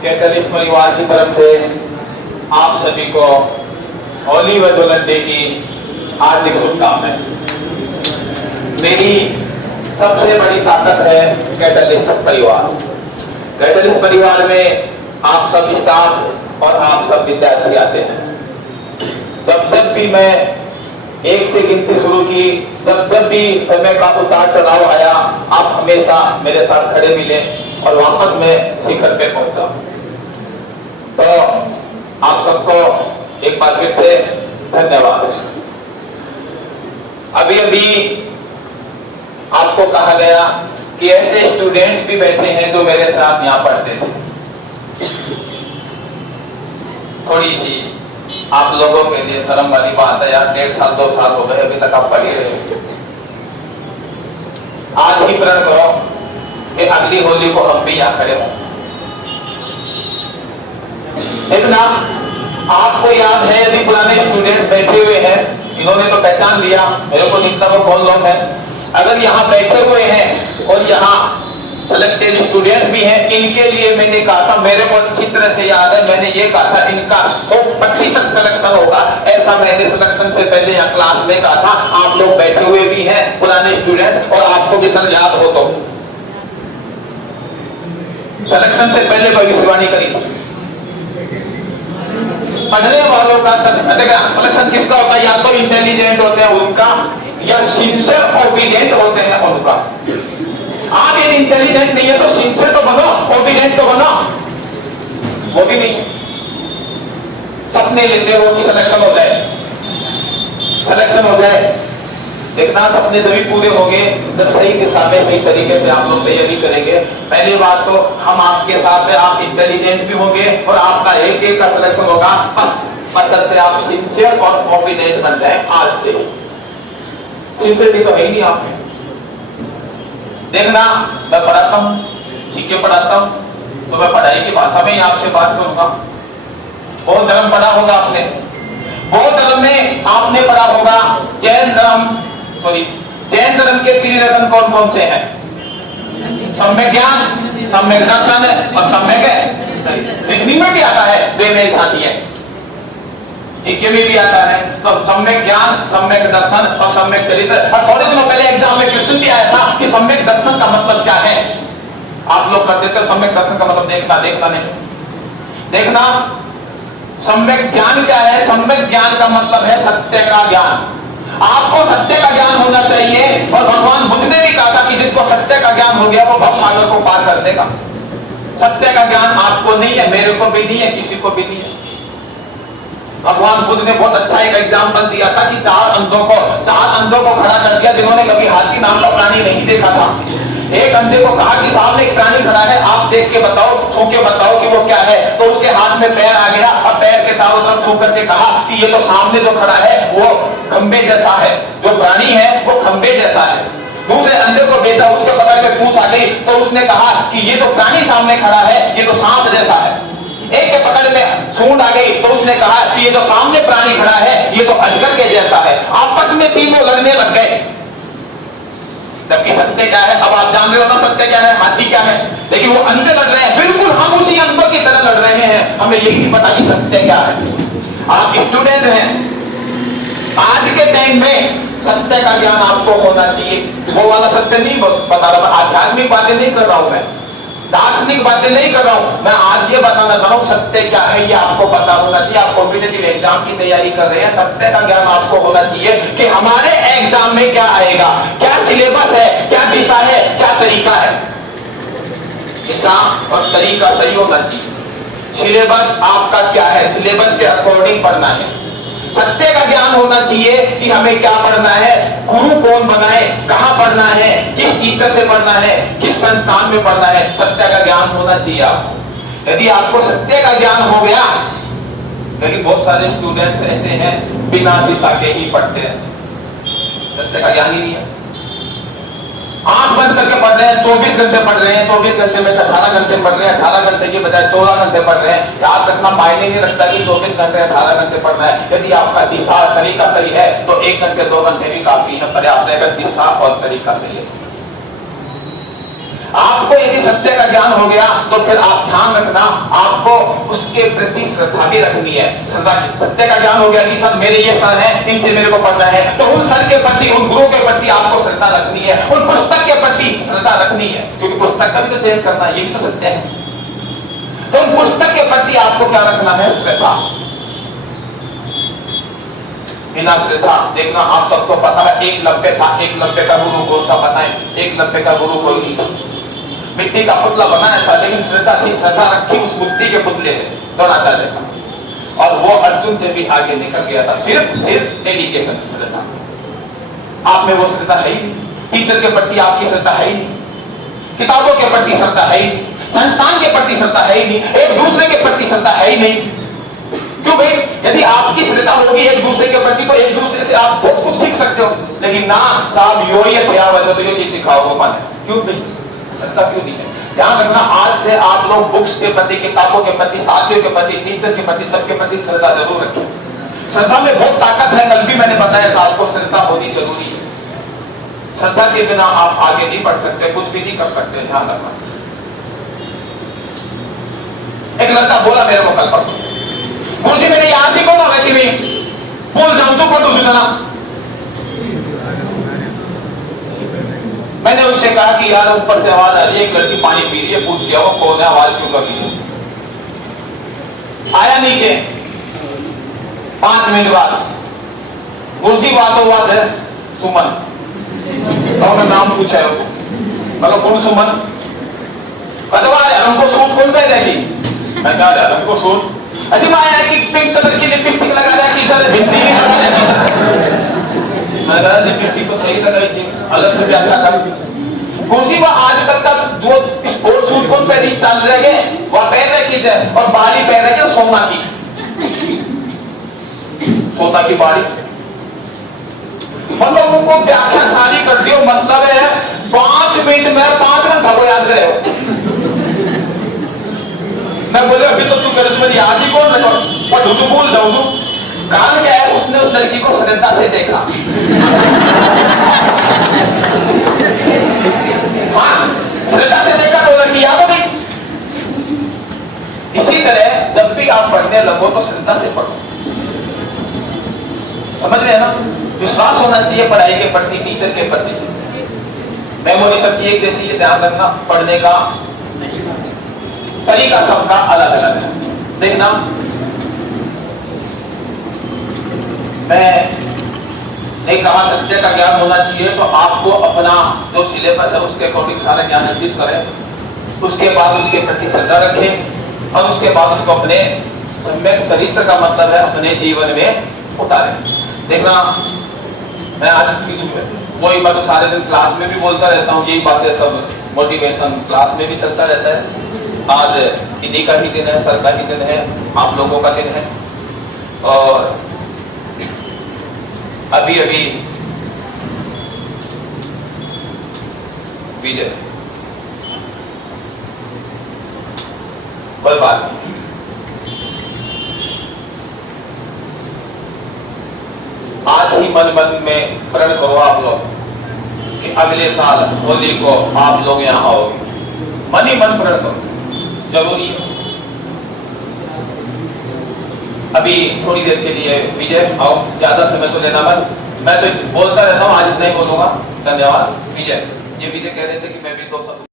Catholic परिवार की तरफ से आप सभी को होली व दुल्हन डे की हार्दिक शुभकामनाएं। मेरी सबसे बड़ी ताकत है कैथलिक परिवार। कैथलिक परिवार में आप सब स्टाफ और आप सब विद्यार्थी आते हैं। जब भी मैं एक से गिनती शुरू की, जब भी समय का उतार चढ़ाव आया, आप हमेशा मेरे साथ खड़े मिले और वापस मैं शिखर पे पहुंचा। तो आप सबको एक बार फिर से धन्यवाद। अभी आपको कहा गया कि ऐसे स्टूडेंट्स भी बैठे हैं जो मेरे साथ यहाँ पढ़ते थे। थोड़ी सी आप लोगों के लिए शर्म वाली बात है यार, 1.5 साल 2 साल हो गए अभी तक आप पढ़ ही रहे हो। आज ही प्रण करो कि अगली होली को हम भी यहाँ खड़े हों। इतना आपको याद है, यदि पुराने स्टूडेंट बैठे हुए हैं, इन्होंने तो पहचान लिया, मेरे को निकला वो कौन लोग हैं। अगर यहाँ बैठे हुए हैं और यहाँ सेलेक्टेड स्टूडेंट्स भी हैं, इनके लिए मैंने कहा था, मेरे को अच्छी तरह से याद है, मैंने ये कहा था इनका 100% सिलेक्शन होगा। ऐसा मैंने सिलेक्शन से पहले यहाँ क्लास में कहा था। आप लोग बैठे हुए भी हैं पुराने स्टूडेंट, और आपको भी सर याद हो तो सिलेक्शन से पहले भविष्यवाणी करी थी। पढ़ने वालों का सिलेक्शन किसका होता है? या तो इंटेलिजेंट होते हैं उनका, या सिंसियर ओबीडिएंट होते हैं उनका। आप यदि इंटेलिजेंट नहीं है तो सिंसियर तो बनो, ओबीडिएंट तो बनो, वो भी नहीं। सपने लेते हो कि सिलेक्शन हो जाए, सिलेक्शन हो जाए। देखना सपने तभी पूरे होंगे जब सही दिशा में सही तरीके से आप लोग तैयारी करेंगे। पहली बात तो हम आपके साथ में, आप इंटेलिजेंट भी होंगे और आपका एक का सिलेक्शन होगा, बस आप सिंसियर और ओबीडिएंट बन जाए। आज से सिंसियरिटी तो है ही नहीं आप में। देखना मैं पढ़ाता हूँ, ठीक है पढ़ाता हूँ, तो मैं पढ़ाई की भाषा में ही आपसे बात करूंगा। बौद्ध धर्म पढ़ा होगा आपने, बौद्ध धर्म में आपने पढ़ा होगा जैन धर्म के त्रिरत्न कौन कौन से हैं? सम्यक ज्ञान, सम्यक दर्शन और सम्यक रीजनिंग में भी आता है, वे मेरे साथी है, जीके में भी आता है। तो सम्यक ज्ञान, सम्यक दर्शन और सम्यक चरित्र। और थोड़े दिनों पहले एग्जाम में क्वेश्चन भी आया था कि सम्यक दर्शन का मतलब क्या है। आप लोग कहते थे सम्यक दर्शन का मतलब देखना नहीं। देखना सम्यक ज्ञान क्या है? सम्यक ज्ञान का मतलब है सत्य का ज्ञान। आपको सत्य का ज्ञान होना चाहिए, और भगवान बुद्ध ने भी कहा था कि जिसको सत्य का ज्ञान हो गया वो भव सागर को पार कर देगा। सत्य का ज्ञान आपको नहीं है, मेरे को भी नहीं है, किसी को भी नहीं है। भगवान बुद्ध ने बहुत अच्छा एक एग्जाम्पल दिया था कि 4 अंधों को खड़ा कर दिया जिन्होंने कभी हाथी नाम का प्राणी नहीं देखा था। एक अंधे को कहा कि सामने एक प्राणी खड़ा है, आप देख के बताओ, छू के बताओ कि वो क्या है। तो उसके हाथ में पैर आ गया और पैर के चारों तरफ छू करके कहा कि ये तो सामने जो खड़ा है वो खंबे जैसा है, जो प्राणी है वो खंबे जैसा है। दूसरे अंधे को बेचा, उसके पकड़ के पूछ आ गई, तो उसने कहा कि ये तो प्राणी सामने खड़ा है ये तो सांप जैसा है। एक के पकड़ में सूंड आ गई, तो उसने कहा कि ये जो सामने प्राणी खड़ा है ये तो अजगर के जैसा है। आपस में तीनों लड़ने लग गए, जबकि सत्य क्या है? अब आप जान रहे हो ना सत्य क्या है, हाथी क्या है। लेकिन वो अंधे लड़ रहे हैं, बिल्कुल हम उसी अंधों की तरह लड़ रहे हैं। हमें ये नहीं पता कि सत्य क्या है। आप स्टूडेंट हैं, आज के टाइम में सत्य का ज्ञान आपको होना चाहिए। वो वाला सत्य नहीं बता रहा, आध्यात्मिक बातें नहीं कर रहा हूं मैं, दार्शनिक बातें नहीं कर रहा हूं मैं। आज ये बताना चाह रहा हूं सत्य क्या है ये आपको पता होना चाहिए। आप कॉम्पिटिटिव एग्जाम की तैयारी कर रहे हैं, सत्य का ज्ञान आपको होना चाहिए कि हमारे एग्जाम में क्या आएगा, क्या सिलेबस है, क्या दिशा है, क्या तरीका है। दिशा और तरीका सही होना चाहिए। सिलेबस आपका क्या है, सिलेबस के अकॉर्डिंग पढ़ना है। सत्य का ज्ञान होना चाहिए कि हमें क्या पढ़ना है, गुरु कौन बनाए, कहां पढ़ना है, किस टीचर से पढ़ना है, किस संस्थान में पढ़ना है। सत्य का ज्ञान होना चाहिए आपको। यदि आपको सत्य का ज्ञान हो गया, लेकिन बहुत सारे स्टूडेंट्स ऐसे हैं बिना दिशा के ही पढ़ते हैं, सत्य का ज्ञान ही नहीं है। आंख बंद करके पढ़ रहे हैं, 24 घंटे पढ़ रहे हैं, 24 घंटे में से 18 घंटे पढ़ रहे हैं, 18 घंटे की बजाय 14 घंटे पढ़ रहे हैं। याद रखना मायने नहीं रखता कि 24 घंटे 18 घंटे पढ़ना है। यदि आपका दिशा तरीका सही है तो 1 घंटे 2 घंटे भी काफी है, पर्याप्त है, अगर दिशा और तरीका सही है। आपको यदि सत्य का ज्ञान हो गया तो फिर आप ध्यान रखना, आपको उसके प्रति श्रद्धा भी रखनी है। श्रद्धा, सत्य का ज्ञान हो गया कि सर मेरे ये सर हैं, इनसे मेरे को पढ़ना है, तो उन सर के प्रति, उन गुरु के प्रति आपको श्रद्धा रखनी है, उन पुस्तक के प्रति श्रद्धा रखनी है, क्योंकि पुस्तक का भी तो चयन करना है, ये भी तो सत्य है। तो उन पुस्तक के प्रति आपको क्या रखना है? श्रद्धा। बिना श्रद्धा, देखना आप सबको पता है एकलव्य था, एकलव्य का गुरु कौन था पता है? एकलव्य का गुरु कोई नहीं था, मिट्टी का पुतला बनाया था, लेकिन श्रद्धा थी, श्रद्धा रखी उस बुद्धि के पुतले में द्रोणाचार्य का, और वो अर्जुन से भी आगे निकल गया था। सिर्फ एजुकेशन श्रद्धा, आप में वो श्रद्धा है ही नहीं, टीचर के प्रति आपकी श्रद्धा है ही नहीं, किताबों के प्रति श्रद्धा है ही नहीं, संस्थान के प्रति श्रद्धा है ही नहीं, एक दूसरे के प्रति श्रद्धा है ही नहीं। क्यों भाई? यदि आपकी श्रद्धा होगी एक दूसरे के प्रति तो एक दूसरे से आप बहुत कुछ सीख सकते हो, लेकिन ना साहब यो ये क्या वजह तो ये सिखाओ वो माने, क्यों भाई? श्रद्धा क्यों नहीं है? ध्यान रखना, आज से आप लोग बुक्स के प्रति, किताबों के प्रति, साथियों के प्रति, टीचर के प्रति, सबके प्रति श्रद्धा जरूर रखें। श्रद्धा में बहुत ताकत है, कल भी मैंने बताया था आपको, श्रद्धा होनी जरूरी है। श्रद्धा के बिना आप आगे नहीं बढ़ सकते, कुछ भी नहीं कर सकते, ध्यान रखना। एक लड़का बोला मेरे को कल परसों, गुरुजी मैंने याद नहीं बोला वैसे भी बोल जाऊं तो पढ़ू ना। मैंने उससे कहा कि यार ऊपर से आवाज आ रही है, एक लड़की पानी पी रही है, पूछ लिया वो कौन है, आवाज क्यों कर रही है? आया नीचे, 5 मिनट बाद गुरुजी बातों बात है सुमन, तो मैं नाम पूछा है, मतलब कौन सुमन? कदवा हमको सूट कौन पहनेगी? मैं कहा यार हमको सूट अजी माया की पिंक कलर की लिपस्टिक लगा रहा है, इधर भिंडी भी लगा रहा है, मैं कहा लिपस्टिक तो सही लगाई थी, अलग से व्याख्या कर। गुरुजी वो आजकल का जो स्पोर्ट सूट कौन पहनी चल रहे हैं वो पहन रखी है, और बाली पहन रखी है सोना की, सोना की बाली। मतलब उनको व्याख्या सारी कर दियो, मतलब है 5 मिनट में 5 घंटा को याद करे। मैं बोले अभी तो तू कर मेरी याद ही कौन रखो, पढ़ू तो भूल जाऊं तू। कारण क्या है? उसने उस लड़की को श्रद्धा से देखा। हाँ, श्रद्धा से देखा तो लड़की याद हो गई। इसी तरह जब भी आप पढ़ने लगो तो श्रद्धा से पढ़ो, समझ रहे हैं ना? विश्वास होना चाहिए पढ़ाई के प्रति, टीचर के प्रति। मेमोरी सबकी एक जैसी, ये ध्यान रखना, पढ़ने का तरीका सबका अलग अलग है। देखना, मैं एक कहा सत्य का ज्ञान होना चाहिए, तो आपको अपना जो सिलेबस है उसके अकॉर्डिंग सारा ज्ञान अर्जित करें, उसके बाद उसके प्रति श्रद्धा रखें, और उसके बाद उसको अपने सम्यक चरित्र का मतलब है अपने जीवन में उतारें। देखना, मैं आज वही बात तो सारे दिन क्लास में भी बोलता रहता हूँ, यही बातें सब मोटिवेशन क्लास में भी चलता रहता है। आज इन्हीं का ही दिन है, सर का ही दिन है, आप लोगों का दिन है। और अभी अभी विजय, कोई बात नहीं, आज ही मन मन में प्रण करो आप लोग कि अगले साल होली को आप लोग यहाँ आओगे, मन ही मन प्रण करो, जरूरी है। अभी थोड़ी देर के लिए विजय आओ, ज्यादा समय तो लेना मत, मैं तो बोलता रहता हूँ, आज नहीं बोलूंगा। धन्यवाद। विजय, ये विजय कह रहे थे कि मैं भी 2 शब्द